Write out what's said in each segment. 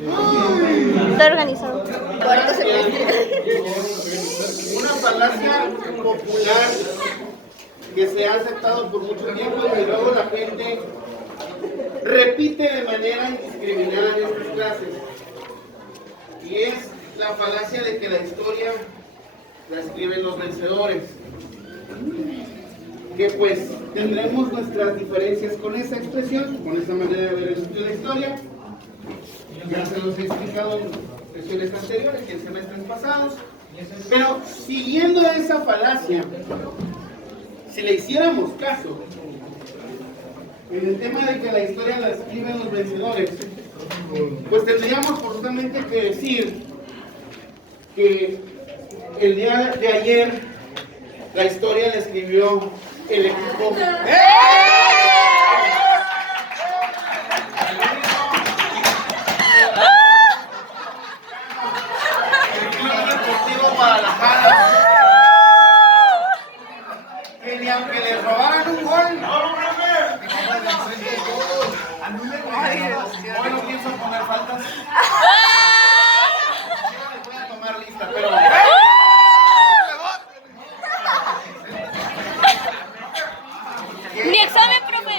Está organizado. Cuarto semestre. Una falacia popular que se ha aceptado por mucho tiempo y luego la gente repite de manera indiscriminada en estas clases. Y es la falacia de que la historia la escriben los vencedores. Que pues tendremos nuestras diferencias con esa expresión, con esa manera de ver el estudio de la historia. Ya se los he explicado en sesiones anteriores y en semestres pasados. Pero siguiendo esa falacia, si le hiciéramos caso en el tema de que la historia la escriben los vencedores, pues tendríamos forzosamente que decir que el día de ayer la historia la escribió el equipo. Guadalajara, que ni aunque le robaran un gol, hoy no pienso poner faltas. Les voy a tomar lista, pero Mi examen, profe.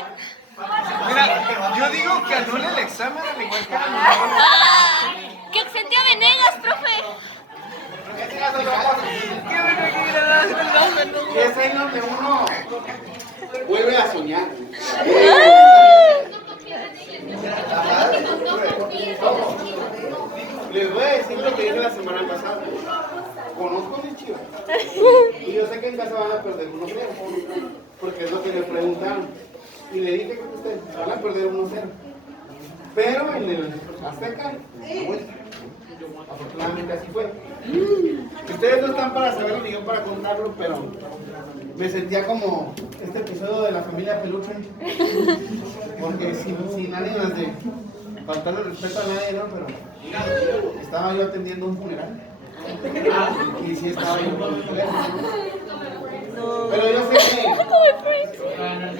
Mira, yo digo que anule el examen al igual que anule. Que exente a Venegas, profe. y es ahí donde uno vuelve a soñar. Les voy a decir lo que dije la semana pasada. Conozco a mis Chivas. Y yo sé que en casa van a perder 1-0. Porque es lo que me preguntaron. Y le dije que ustedes van a perder 1-0. Pero en el Azteca, la vuelta. Afortunadamente así fue. Ustedes no están para saberlo ni yo para contarlo, pero me sentía como este episodio de la familia Peluche. Porque sin ánimos de faltarle respeto a nadie, ¿no? Pero estaba yo atendiendo un funeral. Y sí estaba yo con el teléfono. Pero yo sé que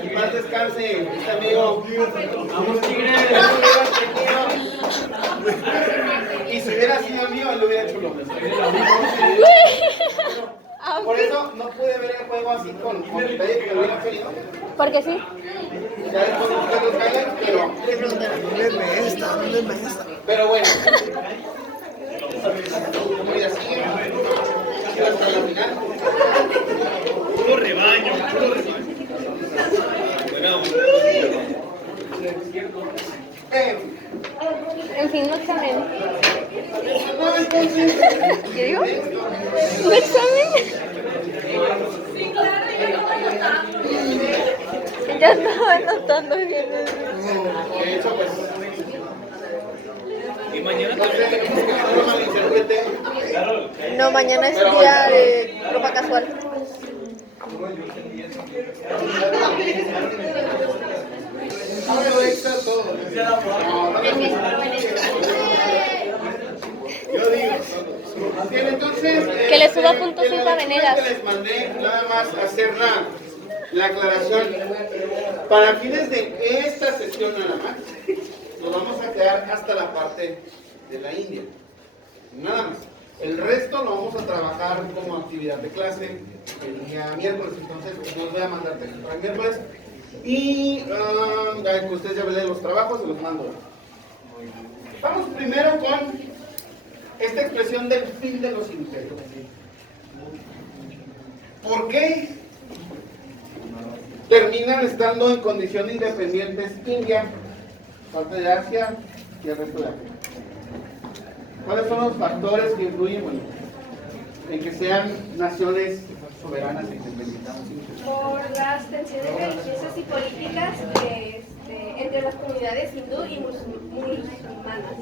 en paz descanse este amigo. Vamos, Tigres. Y si hubiera sido mío, él lo hubiera hecho lo mismo. Por eso no pude ver el juego así con detalle que lo hubiera querido. Porque sí. Ya después de buscar los highlights, pero. Pero bueno. Como ya sigue. Hasta la final. Puro rebaño, puro rebaño. En fin, un examen. No, entonces. ¿Qué digo? ¿Un examen? Ya estaba anotando bien. De hecho, pues. Y mañana No sé, que no lo malinterprete. No, mañana es día de ropa casual. Hágalo extra todo. No, no yo digo. Bien, entonces. Que le suba puntos en la a lectura Venegas. que les mandé nada más hacer la aclaración. Para fines de esta sesión nada más, nos vamos a quedar hasta la parte de la India. Nada más. El resto lo vamos a trabajar como actividad de clase el día miércoles. Entonces, pues, no les voy a mandar texto para el miércoles. Y que ustedes ya ven los trabajos, se los mando. Vamos primero con esta expresión del fin de los imperios. ¿Por qué terminan estando en condición de independientes India, parte de Asia y el resto de África? ¿Cuáles son los factores que influyen en que sean naciones soberanas e independientes? Por las tensiones religiosas y políticas entre las comunidades hindú y musulmanas.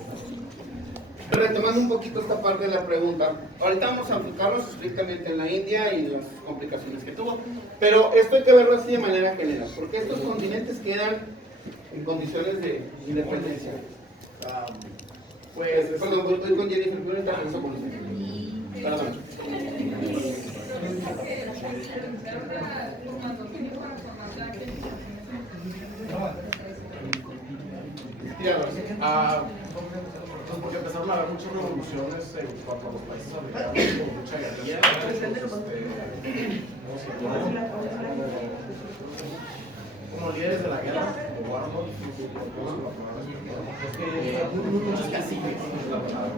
Retomando un poquito esta parte de la pregunta, ahorita vamos a enfocarnos estrictamente en la India y las complicaciones que tuvo, pero esto hay que verlo así de manera general, porque estos continentes quedan en condiciones de independencia. Perdón, voy con Jennifer, primero te regreso con usted. Perdón. empezaron a haber muchas revoluciones en cuanto a los países africanos, con mucha guerrilla. Como líderes de la guerra, o warlords, muchos caciques, la verdad.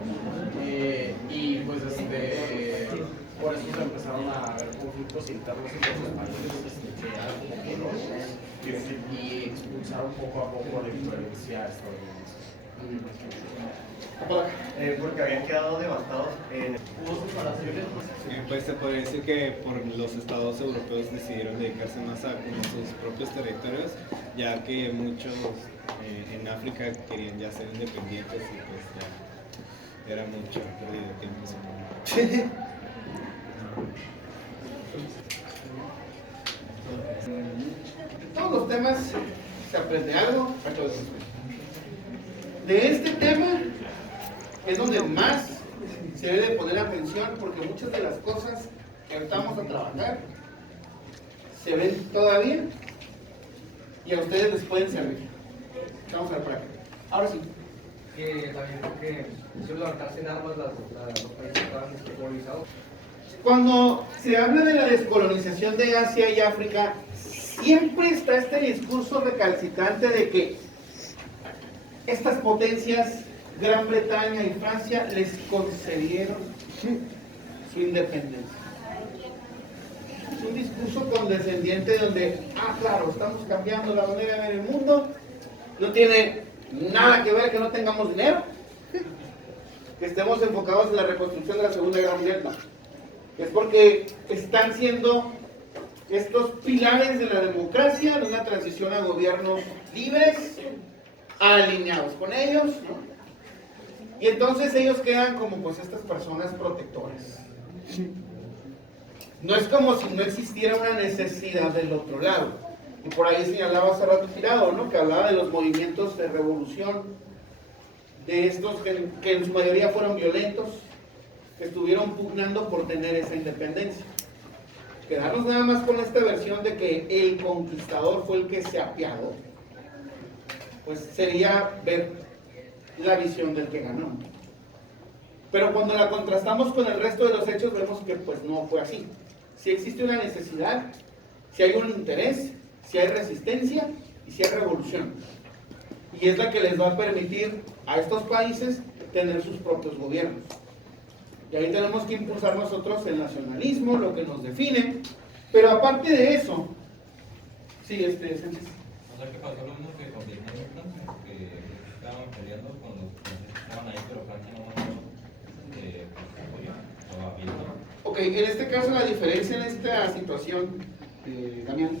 Y pues por eso se empezaron a haber conflictos internos entre los países y expulsaron poco a poco la influencia estadounidense. Porque habían quedado devastados en... Hubo separaciones. Pues se podría decir que por los estados europeos decidieron dedicarse más a como sus propios territorios, ya que muchos en África querían ya ser independientes y pues ya era mucho pérdida de tiempo, supongo. Todos los temas se aprende algo. De este tema es donde más se debe de poner atención, porque muchas de las cosas que ahorita vamos a trabajar se ven todavía y a ustedes les pueden servir. Vamos a ver por acá. Ahora sí. Que también porque hicieron levantarse en armas los países que estaban colonizados. Cuando se habla de la descolonización de Asia y África, siempre está este discurso recalcitrante de que estas potencias, Gran Bretaña y Francia, les concedieron su independencia. Es un discurso condescendiente donde, claro, estamos cambiando la manera de ver el mundo, no tiene nada que ver que no tengamos dinero, que estemos enfocados en la reconstrucción de la Segunda Guerra Mundial, no. Es porque están siendo estos pilares de la democracia, de una transición a gobiernos libres, alineados con ellos, ¿no? Y entonces ellos quedan como pues estas personas protectoras. No es como si no existiera una necesidad del otro lado. Y por ahí señalaba hace rato Tirado, ¿no? Que hablaba de los movimientos de revolución, de estos que en su mayoría fueron violentos, que estuvieron pugnando por tener esa independencia. Quedarnos nada más con esta versión de que el conquistador fue el que se apiadó, pues sería ver la visión del que ganó. Pero cuando la contrastamos con el resto de los hechos, vemos que pues no fue así. Si existe una necesidad, si hay un interés, si hay resistencia y si hay revolución. Y es la que les va a permitir a estos países tener sus propios gobiernos. Y ahí tenemos que impulsar nosotros el nacionalismo, lo que nos define. Pero aparte de eso, sí, Sánchez. O sea, ¿qué pasó lo mismo que con Vietnam y Francia? Que estaban peleando con los que estaban ahí, pero Francia no apoyó a Vietnam. Ok, en este caso la diferencia en esta situación, Damián,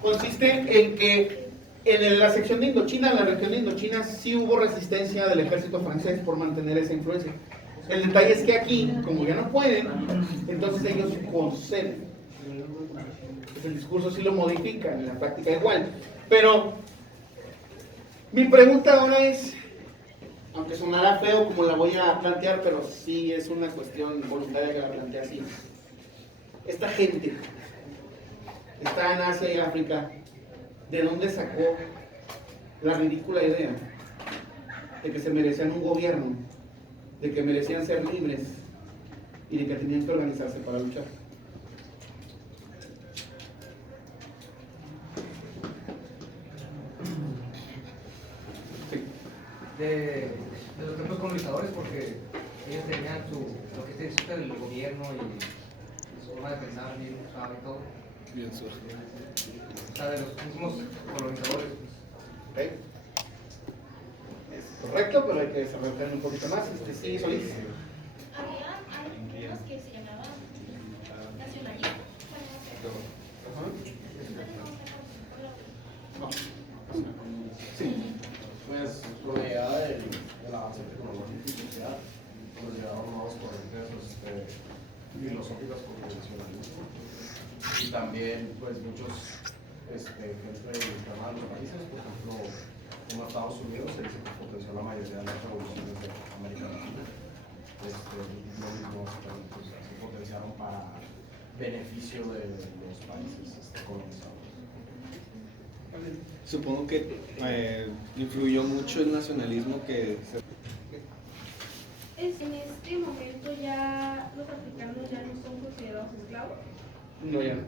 consiste en que en la sección de Indochina, en la región de Indochina, sí hubo resistencia del ejército francés por mantener esa influencia. El detalle es que aquí, como ya no pueden, entonces ellos conceden. Pues el discurso sí lo modifica, en la práctica igual. Pero mi pregunta ahora es, aunque sonará feo como la voy a plantear, pero sí es una cuestión voluntaria que la plantea así. Esta gente está en Asia y África, ¿de dónde sacó la ridícula idea de que se merecían un gobierno, de que merecían ser libres y de que tenían que organizarse para luchar? Sí. De los propios colonizadores, porque ellos tenían lo que se dice del gobierno y su forma de pensar, bien usada y todo. Bien, O sea, de los mismos colonizadores. ¿Okay? Es correcto, pero hay que desarrollar un poquito más. Sí, Solís. Había unos que se llamaban nacionalistas. No. Sí. Pues con la llegada del avance tecnológico y social, pues llegaron nuevas corrientes filosóficas como el nacionalismo. Y también, pues, muchos gente interna de los países, por ejemplo, como Estados Unidos, se dice que potenció la mayoría de las revoluciones de América Latina. Lo mismo pues, se potenciaron para beneficio de los países colonizados. Supongo que influyó mucho el nacionalismo que se... en este momento ya los africanos ya no son considerados esclavos. No, ya no.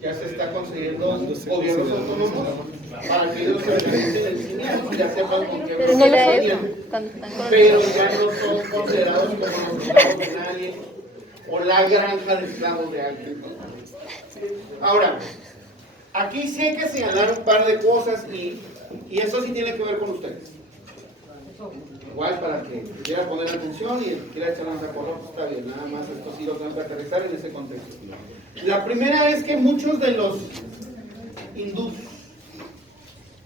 Ya se está consiguiendo gobiernos autónomos para que ellos se organicen en sí mismos y ya sepan con qué Pero se mira alinean. Pero ya no son considerados como los esclavos de nadie o la granja de esclavos de alguien. Ahora, aquí sí hay que señalar un par de cosas y eso sí tiene que ver con ustedes. Igual para que quiera poner atención y el que quiera echar un recorrido, está bien, nada más esto sí lo tengo que aterrizar en ese contexto. La primera es que muchos de los hindús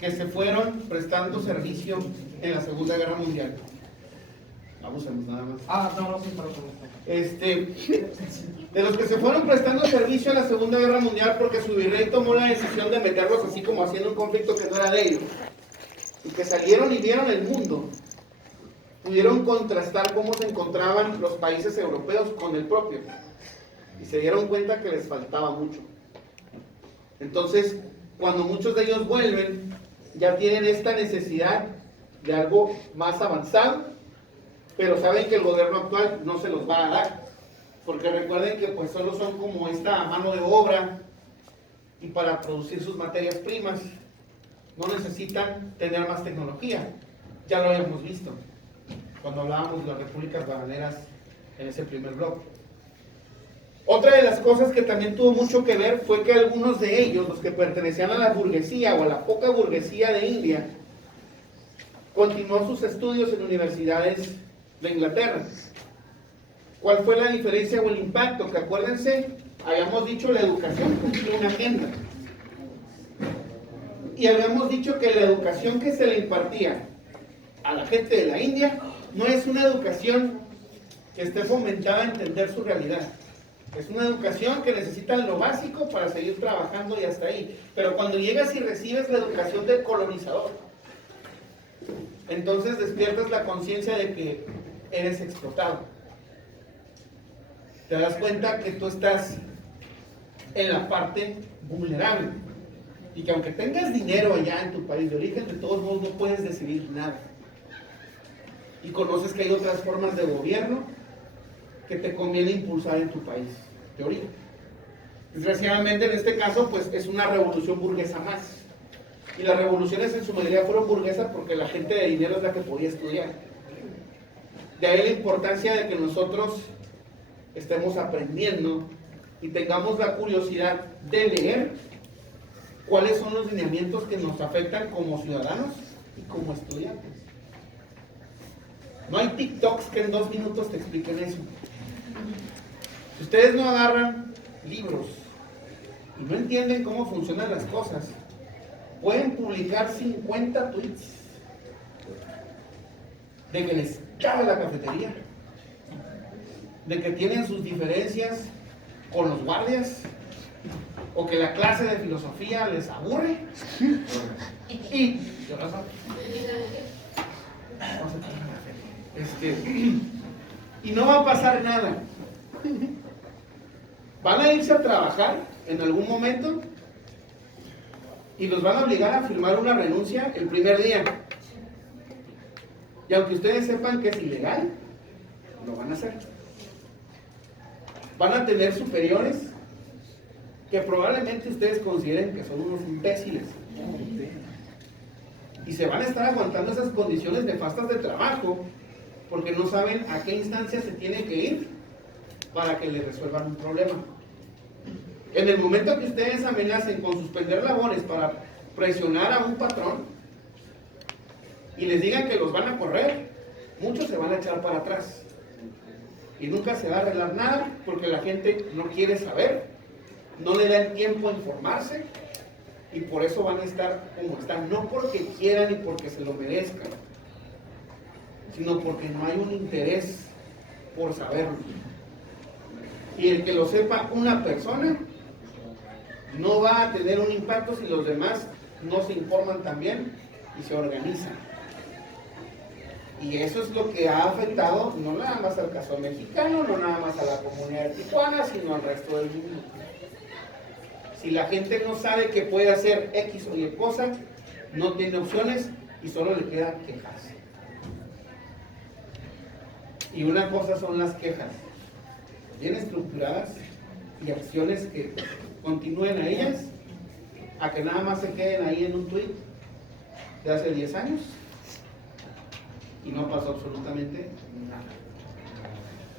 que se fueron prestando servicio en la Segunda Guerra Mundial, abusemos nada más. No, sí, para De los que se fueron prestando servicio en la Segunda Guerra Mundial porque su virrey tomó la decisión de meterlos así como haciendo un conflicto que no era de ellos, y que salieron y vieron el mundo, pudieron contrastar cómo se encontraban los países europeos con el propio, y se dieron cuenta que les faltaba mucho. Entonces, cuando muchos de ellos vuelven, ya tienen esta necesidad de algo más avanzado, pero saben que el gobierno actual no se los va a dar, porque recuerden que pues solo son como esta mano de obra, y para producir sus materias primas no necesitan tener más tecnología. Ya lo habíamos visto cuando hablábamos de las repúblicas bananeras en ese primer bloque. Otra de las cosas que también tuvo mucho que ver fue que algunos de ellos, los que pertenecían a la burguesía o a la poca burguesía de India, continuó sus estudios en universidades de Inglaterra. ¿Cuál fue la diferencia o el impacto? Que acuérdense, habíamos dicho la educación cumplió una agenda. Y habíamos dicho que la educación que se le impartía a la gente de la India no es una educación que esté fomentada a entender su realidad. Es una educación que necesita lo básico para seguir trabajando y hasta ahí. Pero cuando llegas y recibes la educación del colonizador, entonces despiertas la conciencia de que eres explotado. Te das cuenta que tú estás en la parte vulnerable y que aunque tengas dinero allá en tu país de origen, de todos modos no puedes decidir nada. Y conoces que hay otras formas de gobierno que te conviene impulsar en tu país de origen. Desgraciadamente en este caso pues es una revolución burguesa más, y las revoluciones en su mayoría fueron burguesas porque la gente de dinero es la que podía estudiar. De ahí la importancia de que nosotros estemos aprendiendo y tengamos la curiosidad de leer cuáles son los lineamientos que nos afectan como ciudadanos y como estudiantes. No hay TikToks que en 2 minutos te expliquen eso. Si ustedes no agarran libros y no entienden cómo funcionan las cosas, pueden publicar 50 tweets de que les caga la cafetería, de que tienen sus diferencias con los guardias, o que la clase de filosofía les aburre, y y no va a pasar nada. Van a irse a trabajar en algún momento y los van a obligar a firmar una renuncia el primer día. Y aunque ustedes sepan que es ilegal, lo van a hacer. Van a tener superiores que probablemente ustedes consideren que son unos imbéciles. Y se van a estar aguantando esas condiciones nefastas de trabajo porque no saben a qué instancia se tiene que ir para que les resuelvan un problema. En el momento que ustedes amenacen con suspender labores para presionar a un patrón y les digan que los van a correr, muchos se van a echar para atrás y nunca se va a arreglar nada porque la gente no quiere saber, no le da el tiempo a informarse y por eso van a estar como están, no porque quieran y porque se lo merezcan, sino porque no hay un interés por saberlo. Y el que lo sepa una persona no va a tener un impacto si los demás no se informan también y se organizan. Y eso es lo que ha afectado no nada más al caso mexicano, no nada más a la comunidad de Tijuana, sino al resto del mundo. Si la gente no sabe que puede hacer X o Y cosa, no tiene opciones y solo le queda quejarse. Y una cosa son las quejas, bien estructuradas, y acciones que continúen a ellas, a que nada más se queden ahí en un tuit de hace 10 años y no pasó absolutamente nada.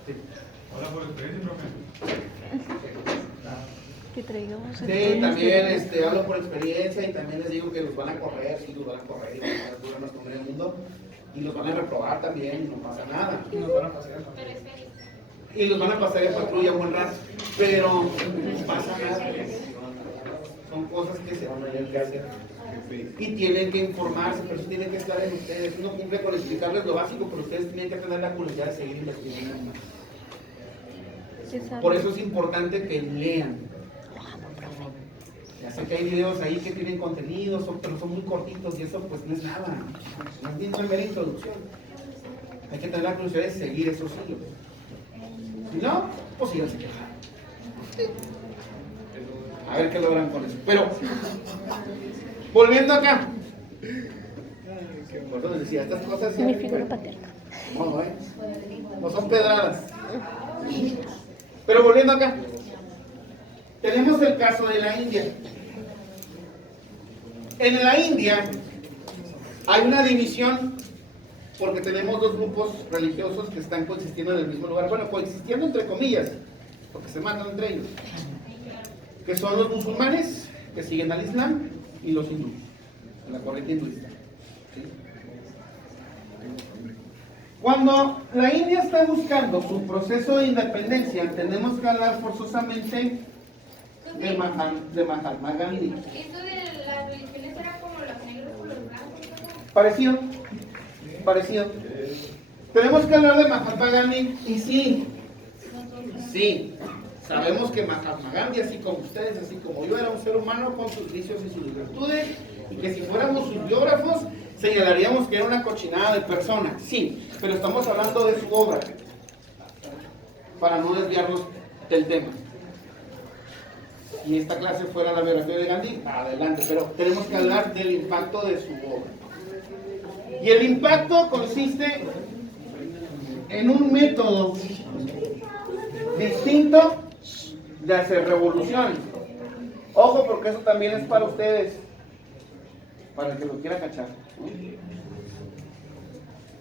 Sí. Habla por experiencia, profe. Que traigamos Sí, también hablo por experiencia y también les digo que los van a correr, sí, los van a correr y van a dar problemas con el mundo y los van a reprobar también y no pasa nada. Y los van a pasar en patrulla un buen rato, pero no pasa nada. Son cosas que se van a tener que hacer y tienen que informarse, pero eso tiene que estar en ustedes. Uno cumple con explicarles lo básico, pero ustedes tienen que tener la curiosidad de seguir investigando más. Por eso es importante que lean. Ya sé que hay videos ahí que tienen contenidos, pero son muy cortitos y eso pues no es nada. No es ni una mera introducción. Hay que tener la curiosidad de seguir esos hilos. Si no, pues síganse quejando. A ver qué logran con eso. Pero, volviendo acá. Por eso les decía, estas cosas Mi figura paterna. No son pedradas. Pero volviendo acá. Tenemos el caso de la India. En la India hay una división porque tenemos dos grupos religiosos que están coexistiendo en el mismo lugar. Bueno, coexistiendo entre comillas, porque se matan entre ellos. Que son los musulmanes, que siguen al Islam, y los hindúes, la corriente hinduista. ¿Sí? Cuando la India está buscando su proceso de independencia, tenemos que hablar forzosamente de Mahatma Gandhi. ¿Esto de las religiones era como los negros o los blancos? Parecido, parecido. Tenemos que hablar de Mahatma Gandhi y sí, sabemos que Mahatma Gandhi, así como ustedes, así como yo, era un ser humano con sus vicios y sus virtudes, y que si fuéramos sus biógrafos, señalaríamos que era una cochinada de persona, sí, pero estamos hablando de su obra, para no desviarnos del tema. Si esta clase fuera la biografía de Gandhi, adelante, pero tenemos que hablar del impacto de su obra. Y el impacto consiste en un método distinto de hacer revolución. Ojo, porque eso también es para ustedes, para el que lo quiera cachar, ¿no?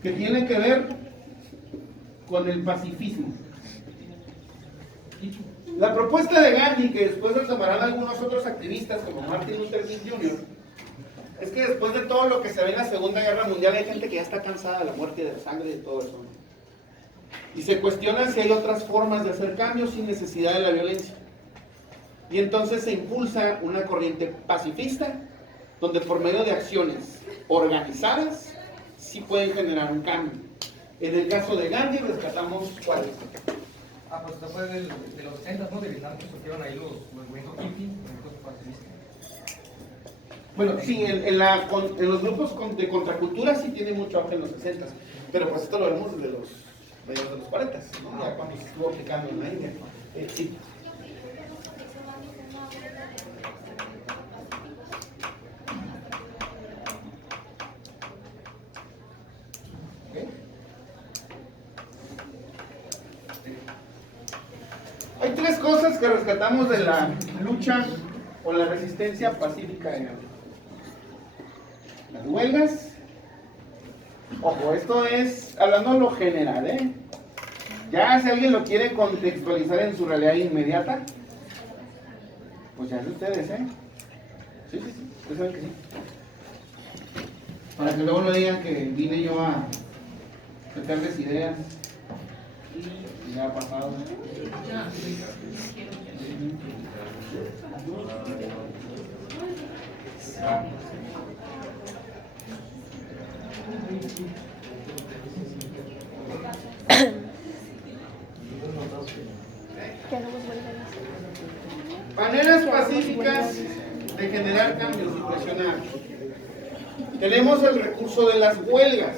Que tiene que ver con el pacifismo. La propuesta de Gandhi, que después retomarán algunos otros activistas como Martin Luther King Jr., es que después de todo lo que se ve en la Segunda Guerra Mundial hay gente que ya está cansada de la muerte, de la sangre y de todo eso, ¿no? Y se cuestiona si hay otras formas de hacer cambios sin necesidad de la violencia. Y entonces se impulsa una corriente pacifista, donde por medio de acciones organizadas, sí pueden generar un cambio. En el caso de Gandhi rescatamos cuáles. Pues después de los 60, ¿no? De Vietnam, que surgieron ahí los movimientos hippie, movimientos pacifistas. Bueno, sí, en los grupos de contracultura sí tiene mucho auge en los 60, pero pues esto lo vemos desde los mediados de los 40, ¿no? Ya cuando se estuvo aplicando en la India. Sí. Hay tres cosas que rescatamos de la lucha o la resistencia pacífica de Gandhi. Las huelgas. Ojo, esto es hablando de lo general, ¿eh? Ya si alguien lo quiere contextualizar en su realidad inmediata, pues ya es de ustedes, ¿eh? Sí, ustedes saben que sí. Para que luego no digan que vine yo a meterles ideas y ya ha pasado. Maneras pacíficas de generar cambios y presionar. Tenemos el recurso de las huelgas,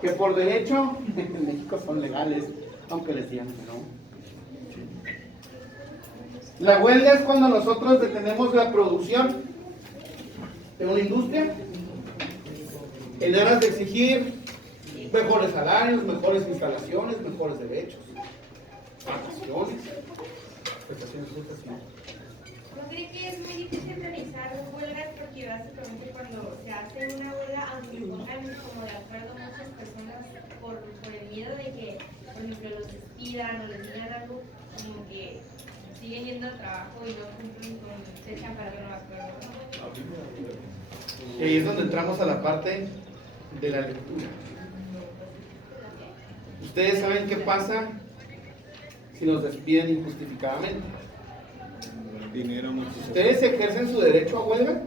que por derecho en México son legales, aunque les digan que no. La huelga es cuando nosotros detenemos la producción de una industria en aras de exigir Mejores salarios, mejores instalaciones, mejores derechos, vacaciones, prestaciones justas, ¿no? ¿No cree que es muy difícil realizar huelgas porque básicamente cuando se hace una huelga, aunque pongan como de acuerdo muchas personas por el miedo de que, por ejemplo, los despidan o les digan algo, como que siguen yendo al trabajo y no cumplen con, se echan para que no acuerdo? Y ahí es donde entramos a la parte de la lectura. Ustedes saben qué pasa si nos despiden injustificadamente. Dinero, Ustedes ejercen su derecho a huelga,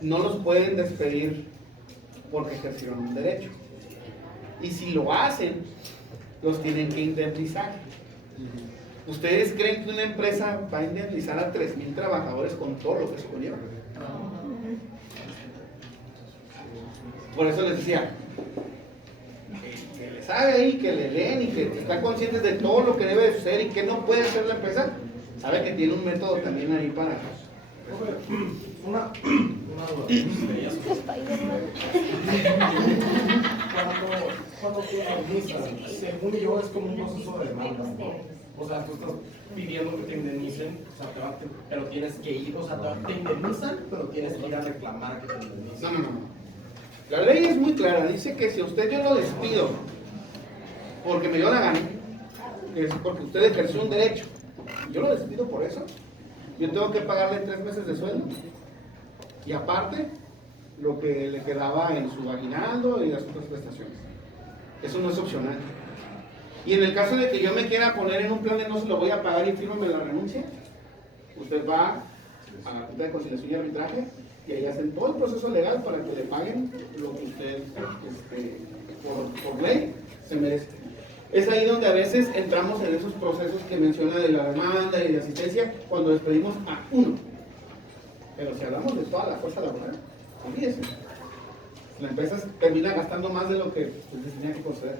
no los pueden despedir porque ejercieron un derecho. Y si lo hacen, los tienen que indemnizar. ¿Ustedes creen que una empresa va a indemnizar a 3,000 trabajadores con todo lo que eso conlleva? Por eso les decía, que le sabe ahí, que le leen y que están conscientes de todo lo que debe de suceder y que no puede hacer la empresa, sabe que tiene un método también ahí para... Una duda. Cuando tú indemnizas, según yo, es como un proceso de demanda, ¿no? O sea, tú estás pidiendo que te indemnicen, o sea, pero tienes que ir, o sea, te indemnizan, pero tienes que ir a reclamar que te indemnicen. No. La ley es muy clara, dice que si a usted yo lo despido porque me dio la gana, que es porque usted ejerció un derecho, yo lo despido por eso, yo tengo que pagarle 3 meses de sueldo y aparte lo que le quedaba en su aguinaldo y las otras prestaciones. Eso no es opcional. Y en el caso de que yo me quiera poner en un plan de no se lo voy a pagar y fírmame la renuncia, usted va a la Junta de Conciliación y Arbitraje y ahí hacen todo el proceso legal para que le paguen lo que usted por ley se merece. Es ahí donde a veces entramos en esos procesos que menciona de la demanda y de asistencia cuando despedimos a uno. Pero si hablamos de toda la fuerza laboral, olvídese. La empresa termina gastando más de lo que les tenía que conceder.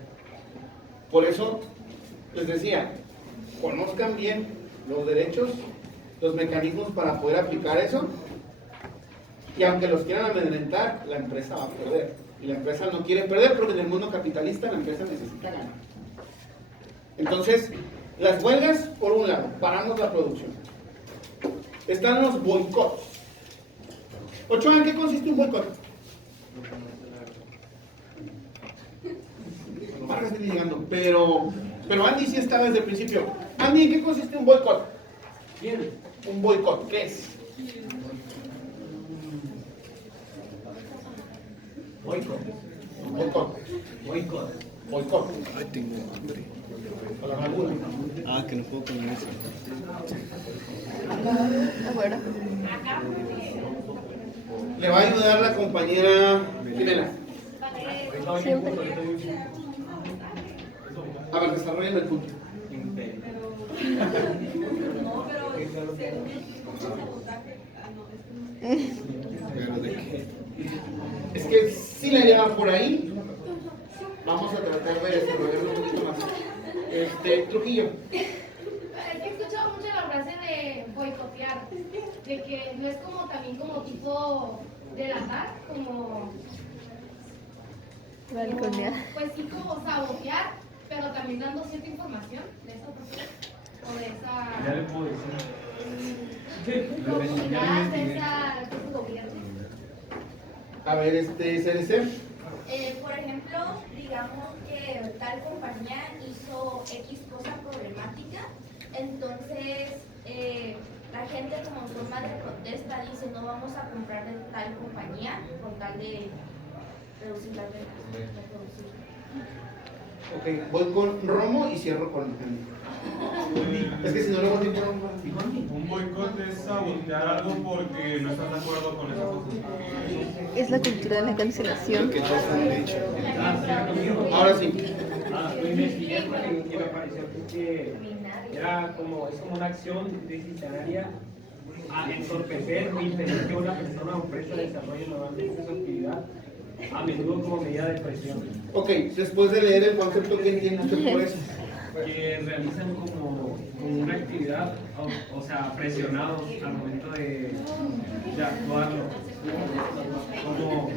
Por eso les decía, conozcan bien los derechos, los mecanismos para poder aplicar eso. Y aunque los quieran amedrentar, la empresa va a perder. Y la empresa no quiere perder porque en el mundo capitalista la empresa necesita ganar. Entonces, las huelgas, por un lado, paramos la producción. Están los boicots. Ochoa, ¿en qué consiste un boicot? Vargas viene llegando, pero Andy sí estaba desde el principio. Andy, ¿en qué consiste un boicot? Un boicot, ¿qué es? Boicot. Ay, tengo hambre. Con la amargura. Que no puedo comer eso. Afuera. Le va a ayudar la compañera Jimena. Siempre. A ver, desarrollen el punto. ¿Pero de qué? Es que si la llevan por ahí, vamos a tratar de desarrollarlo un poquito más. Trujillo. Es que he escuchado mucho la frase de boicotear, de que no es como también como tipo delatar, como pues sí, como sabotear, pero también dando cierta información de esa persona o de esa Ya le puedo comunidad, de ese gobierno. A ver, CDC. Por ejemplo, digamos que tal compañía hizo X cosa problemática, entonces la gente como forma de protesta dice no vamos a comprar de tal compañía con tal de reducir las ventas. Ok, voy con Romo y cierro con Andy. Es que si no lo voy a Un boicot es sabotear algo porque no estás de acuerdo con esa cosa. Es la cultura de la cancelación. Ahora sí. Lo investigué porque me pareció que era como, es como una acción disciplinaria a entorpecer o impedir que una persona o empresa desarrolle normalmente su actividad, a menudo como medida de presión. Ok, después de leer el concepto, ¿qué entiende usted por eso? Que realizan como una actividad, o sea, presionados al momento de actuarlo. Como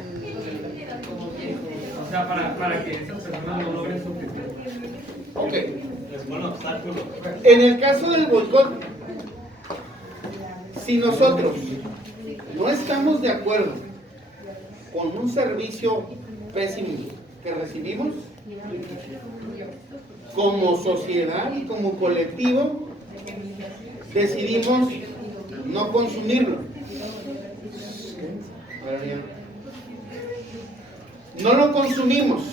O sea, para que esas personas no logren su objetivo. Ok. Es un obstáculo. En el caso del boicot, si nosotros no estamos de acuerdo con un servicio pésimo que recibimos, como sociedad y como colectivo, decidimos no consumirlo. No lo consumimos.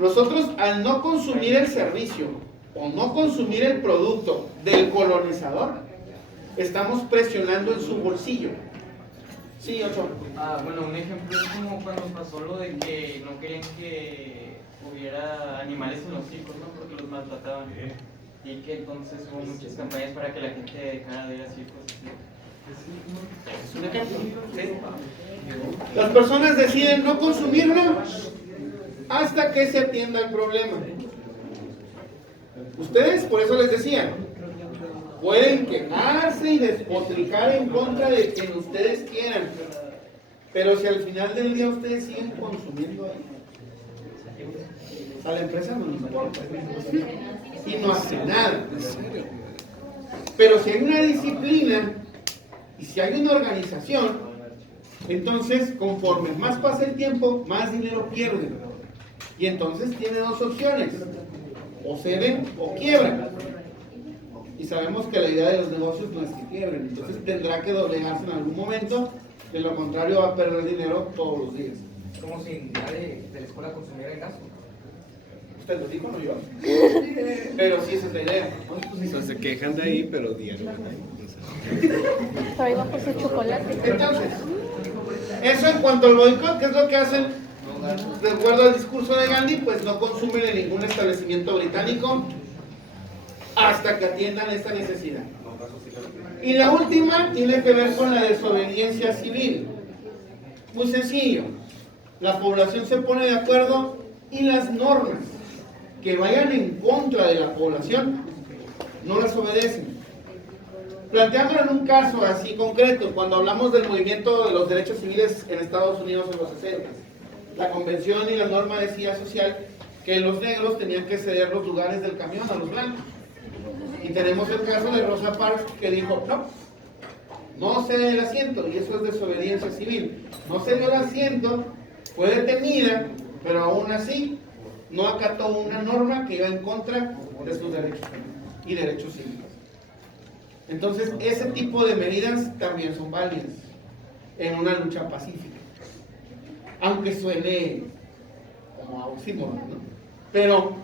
Nosotros, al no consumir el servicio o no consumir el producto del colonizador, estamos presionando en su bolsillo. Sí, Ochoa. Bueno, un ejemplo es como cuando pasó lo de que no querían que hubiera animales en los circos, ¿no? Porque los maltrataban. Y que entonces hubo muchas campañas para que la gente dejara de ir a circos. Es un ejemplo. ¿Sí? Las personas deciden no consumirlo hasta que se atienda el problema. Ustedes, por eso les decía, pueden quejarse y despotricar en contra de quien ustedes quieran, pero si al final del día ustedes siguen consumiendo ahí, a la empresa no le importa y no hace nada. Pero si hay una disciplina y si hay una organización, entonces conforme más pasa el tiempo, más dinero pierden. Y entonces tiene dos opciones: o ceden o quiebran. Y sabemos que la idea de los negocios no es que quiebren, entonces tendrá que doblegarse en algún momento, de lo contrario va a perder dinero todos los días. Como si nadie de la escuela consumiera el gas. Usted lo dijo, no yo. Pero sí, esa es la idea. O sea, se quejan de ahí, pero diario. Pero ahí va por su chocolate. Entonces, eso en cuanto al boicot, ¿qué es lo que hacen? De acuerdo al discurso de Gandhi, pues no consumen en ningún establecimiento británico hasta que atiendan esta necesidad. Y la última tiene que ver con la desobediencia civil. Muy sencillo. La población se pone de acuerdo y las normas que vayan en contra de la población no las obedecen. Planteándolo en un caso así concreto, cuando hablamos del movimiento de los derechos civiles en Estados Unidos en los 60, la convención y la norma decía social que los negros tenían que ceder los lugares del camión a los blancos. Y tenemos el caso de Rosa Parks que dijo, no cede el asiento, y eso es desobediencia civil. No cedió el asiento, fue detenida, pero aún así no acató una norma que iba en contra de sus derechos y derechos civiles. Entonces, ese tipo de medidas también son válidas en una lucha pacífica. Aunque suene como a oxímoron, ¿no? Pero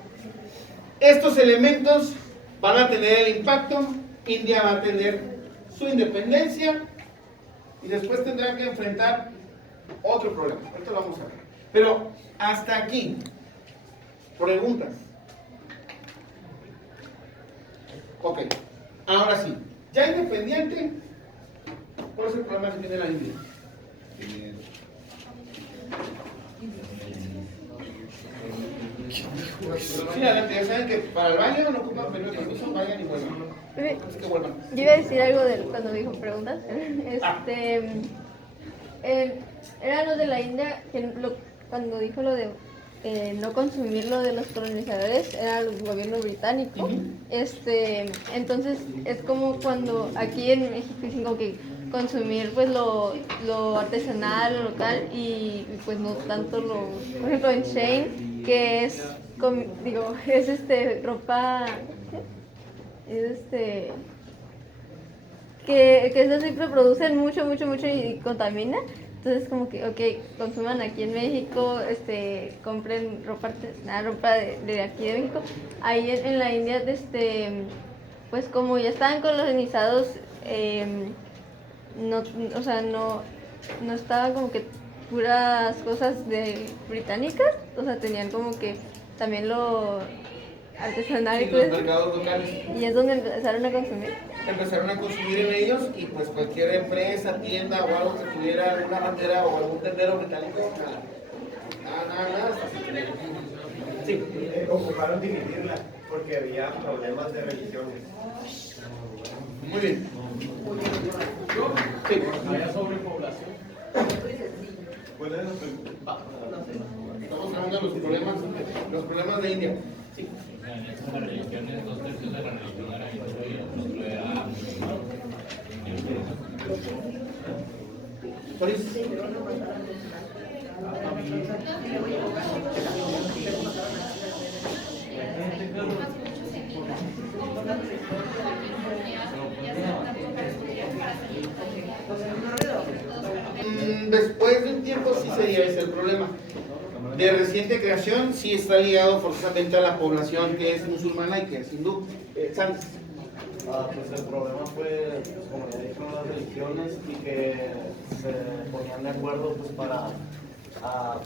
estos elementos van a tener el impacto. India va a tener su independencia y después tendrá que enfrentar otro problema. Ahorita lo vamos a ver. Pero hasta aquí, preguntas. Ok, ahora sí, ya independiente, ¿cuál es el problema que tiene la India? Sí, adelante, ya saben que para el baño no ocupan permiso, vayan y vuelvan. Así que vuelvan. Yo iba a decir algo cuando dijo preguntas. Era lo de la India, que cuando dijo lo de no consumir lo de los colonizadores, era el gobierno británico. Entonces es como cuando aquí en México dicen como que consumir pues lo artesanal, lo local y pues no tanto por ejemplo en Shane, que es ropa, que eso siempre producen mucho y contamina. Entonces como que, ok, consuman aquí en México, compren ropa artesanal, ropa de aquí de México. Ahí en la India, pues como ya estaban colonizados, no estaban como que puras cosas británicas, o sea, tenían como que también lo artesanal y los pues, mercados locales. y es donde empezaron a consumir. Empezaron a consumir en ellos y pues cualquier empresa, tienda o algo que tuviera alguna bandera o algún tendero británico, nada. Sí, ocuparon dividirla porque había problemas de religiones. Muy bien. Había sobrepoblación. hablando de los problemas de India. Sí. O sea, en estas religiones, 2/3 de la religión era hindú y el otro era musulmán. Por eso. Después de un tiempo sí sería ese el problema. De reciente creación sí está ligado forzosamente a la población que es musulmana y que es hindú. Santos. Pues el problema fue, pues, como ya dijeron, las religiones y que se ponían de acuerdo pues para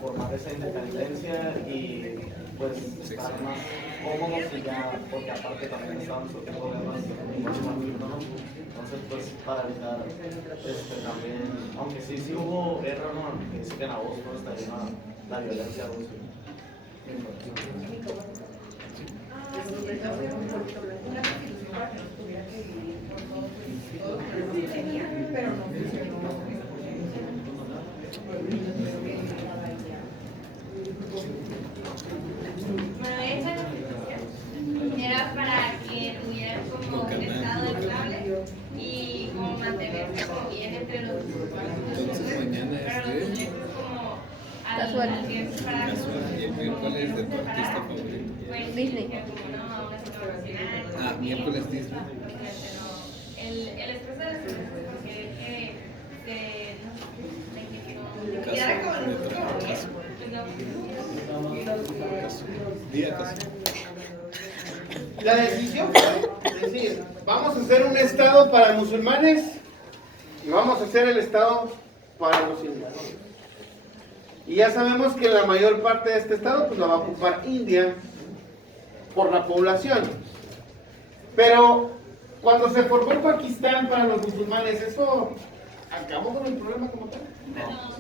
formar esa independencia y pues estar más cómodos y ya, porque aparte también estaban surgiendo problemas mucho más ¿no? Entonces pues para evitar también, aunque sí hubo guerra, ¿no? Que dice que en agosto estaría la violencia rusa. Bueno, esa constitución era para que tuvieran como un estado estable y como mantenerse como bien entre los Entonces mañana pero los ingleses como Casual. ¿Y el miércoles de tu artista favorito? pues Disney. que como no, aún así no profesional. Miércoles Disney. El estrés de las empresas porque no quedara como Día casi. La decisión fue decir, vamos a hacer un estado para musulmanes y vamos a hacer el estado para los indios. Y ya sabemos que la mayor parte de este estado pues la va a ocupar India por la población. Pero cuando se formó Pakistán para los musulmanes, ¿eso acabó con el problema como tal? No.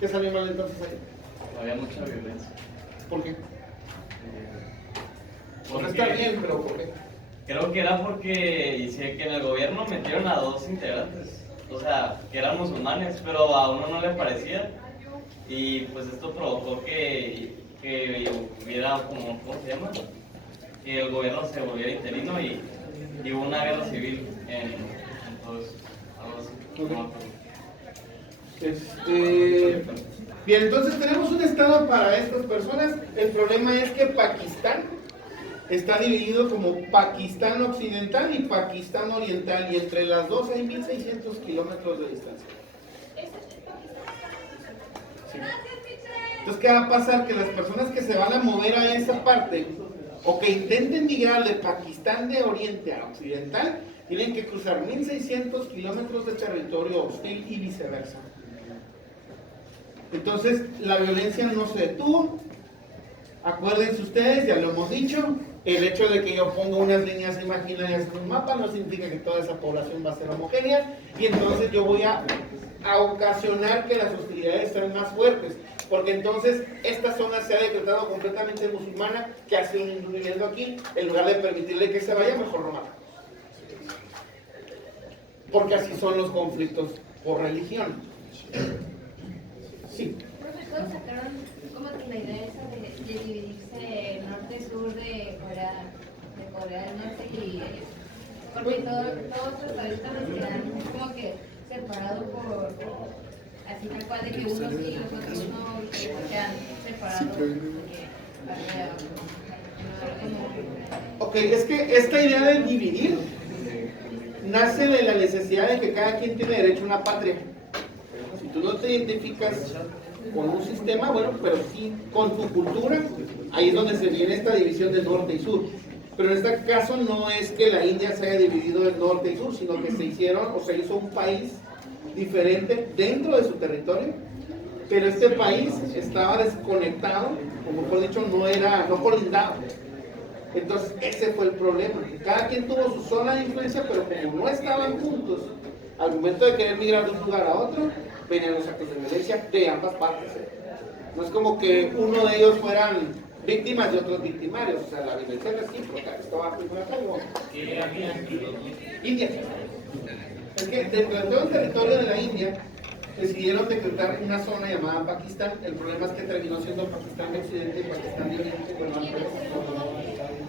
¿Qué salió mal entonces ahí? Había mucha violencia. ¿Por qué? Porque Está bien, pero ¿por qué? Creo que era porque hice que en el gobierno metieron a 2 integrantes, o sea, que eran musulmanes, pero a uno no le parecía. Y pues esto provocó que hubiera como, ¿cómo se llama? Que el gobierno se volviera interino y hubo una guerra civil en todos, algo así. Bien, entonces tenemos un estado para estas personas. El problema es que Pakistán está dividido como Pakistán occidental y Pakistán oriental, y entre las dos hay 1600 kilómetros de distancia. Sí. Entonces, ¿qué va a pasar? Que las personas que se van a mover a esa parte o que intenten migrar de Pakistán de oriente a occidental tienen que cruzar 1600 kilómetros de territorio hostil y viceversa. Entonces, la violencia no se detuvo. Acuérdense ustedes, ya lo hemos dicho, el hecho de que yo ponga unas líneas imaginarias en un mapa no significa que toda esa población va a ser homogénea, y entonces yo voy a ocasionar que las hostilidades sean más fuertes, porque entonces esta zona se ha decretado completamente musulmana, que ha sido un hindú viviendo aquí, en lugar de permitirle que se vaya, mejor lo mata. Porque así son los conflictos por religión. Sí. Profesor, sacaron como que la idea esa de dividirse norte-sur de Corea del Norte y porque todos los países nos quedan como que separados por así tal cual de que unos sí, los otros no, y que se quedan separados. Ok, es que esta idea de dividir nace de la necesidad de que cada quien tiene derecho a una patria. Si tú no te identificas con un sistema, bueno, pero sí con tu cultura, ahí es donde se viene esta división de norte y sur. Pero en este caso no es que la India se haya dividido en norte y sur, sino que se hizo un país diferente dentro de su territorio, pero este país estaba desconectado, o mejor dicho, no colindaba. Entonces ese fue el problema. Cada quien tuvo su zona de influencia, pero como no estaban juntos, al momento de querer migrar de un lugar a otro, venían los actos de violencia de ambas partes. No es como que uno de ellos fueran víctimas y otros victimarios, o sea, la violencia es recíproca. Esto va a funcionar como India. Es que dentro de todo el territorio de la India decidieron decretar una zona llamada Pakistán. El problema es que terminó siendo Pakistán de Occidente y Pakistán de Oriente, bueno, al revés.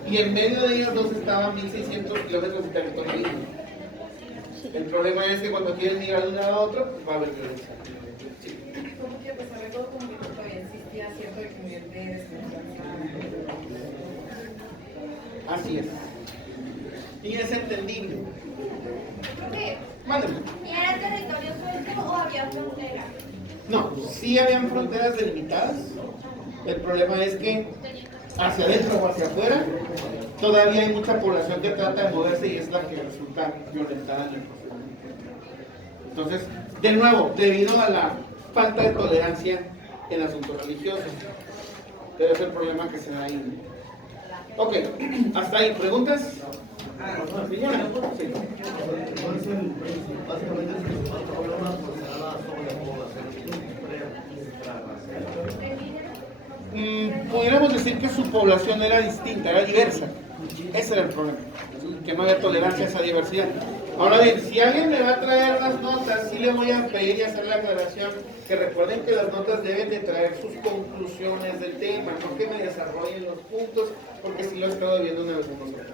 Y en medio de ellas dos estaban 1.600 kilómetros de territorio libre. El problema es que cuando quieren migrar de un lado a otro, pues va a haber violencia. Sí. Como que a pesar de todo, como que todavía existía cierto nivel de desconfianza. Así es. Y es entendible. ¿Qué? Mándeme. ¿Y era territorio suelto o había frontera? No, sí habían fronteras delimitadas. El problema es que hacia adentro o hacia afuera todavía hay mucha población que trata de moverse y es la que resulta violentada en el proceso. Entonces, de nuevo, debido a la falta de tolerancia en asuntos religiosos, debe ser el problema que se da ahí. Ok, hasta ahí. ¿Preguntas? ¿Ninguna? Sí. Básicamente el principal problema pues era la sobrepoblación. Pudiéramos decir que su población era distinta, era diversa. Ese era el problema, que no había tolerancia a esa diversidad. Ahora bien, si alguien me va a traer las notas, sí le voy a pedir y hacer la aclaración que recuerden que las notas deben de traer sus conclusiones del tema, no que me desarrollen los puntos, porque sí lo he estado viendo en algunos otros.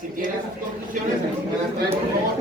Si tienen sus conclusiones, me las traen por favor.